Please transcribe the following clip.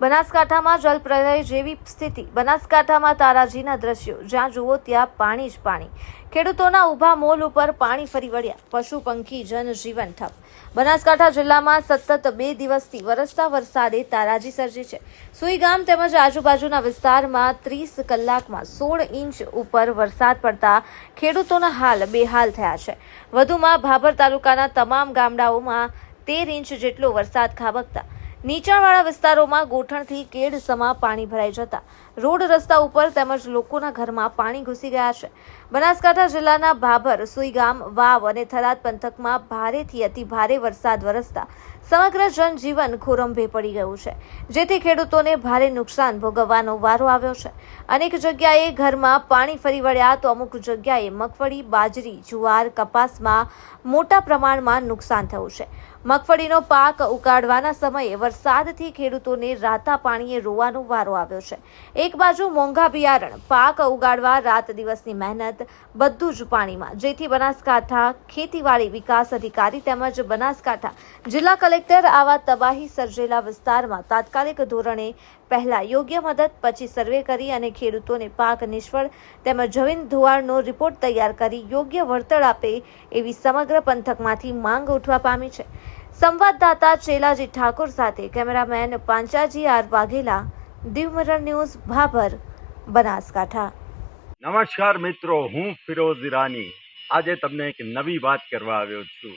બનાસકાંઠામાં જલપ્રલય જેવી સ્થિતિ. બનાસકાંઠામાં તારાજીના દ્રશ્યો. જ્યાં જુઓ ત્યાં પાણી જ પાણી. ખેડૂતોના ઊભા મોલ ઉપર પાણી ફરી વળ્યા. પશુ, પંખી, જનજીવન ઠપ. બનાસકાંઠા જિલ્લામાં સતત બે દિવસથી વરસતા વરસાદે તારાજી સર્જી છે. સુઈગામ તેમજ આજુબાજુના વિસ્તારમાં ત્રીસ કલાકમાં સોળ ઇંચ ઉપર વરસાદ પડતા ખેડૂતોના હાલ બેહાલ થયા છે. વધુમાં ભાભર તાલુકાના તમામ ગામડાઓમાં તેર ઇંચ જેટલો વરસાદ ખાબકતા નીચાણવાળા વિસ્તારોમાં ગોઠણથી કેડ સમા પાણી ભરાઈ જતા. રોડ રસ્તા ઉપર તેમજ લોકોના ઘરમાં પાણી ઘૂસી ગયા છે. બનાસકાંઠા જિલ્લાના ભાભર, સુઈગામ, વાવ અને થરાદ પંથકમાં ભારેથી અતિ ભારે વરસાદ વરસતા સમગ્ર જનજીવન ખોરંભે પડી ગયું છે. જેથી ખેડૂતોને ભારે નુકસાન ભોગવવાનો વારો આવ્યો છે. અનેક જગ્યાએ ઘરમાં પાણી ફરી વળ્યા તો અમુક જગ્યાએ મગફળી, બાજરી, જુવાર, કપાસમાં મોટા પ્રમાણમાં નુકસાન થયું છે. મગફળીનો પાક ઉકાળવાના સમયે વરસાદથી ખેડૂતોને રાતા પાણીએ રોવાનો વારો આવ્યો છે. એક બાજુ મોંઘા બિયારણ, પાક ઉગાડવા રાત દિવસની મહેનત, બધું જ પાણીમાં. જેથી બનાસકાંઠા ખેતીવાડી વિકાસ અધિકારી તેમજ બનાસકાંઠા જિલ્લા કલેક્ટર આવા તબાહી સર્જેલા વિસ્તારમાં તાત્કાલિક ધોરણે પહેલા યોગ્ય મદદ, પછી સર્વે કરી અને ખેડૂતોને પાક નિષ્ફળ તેમજ જમીન ધોવાણનો રિપોર્ટ તૈયાર કરી યોગ્ય વળતર આપે એવી સમગ્ર પંથકમાંથી માંગ ઉઠવા પામી છે. સંવાદદાતા ચેલાજી ઠાકોર સાથે cameraman Panchaji R Vaghela Diu news, Bhabhar, Banaskantha. નમસ્કાર મિત્રો, હું ફિરોઝ ઈરાની. આજે તમને એક નવી વાત કરવા આવ્યો છું.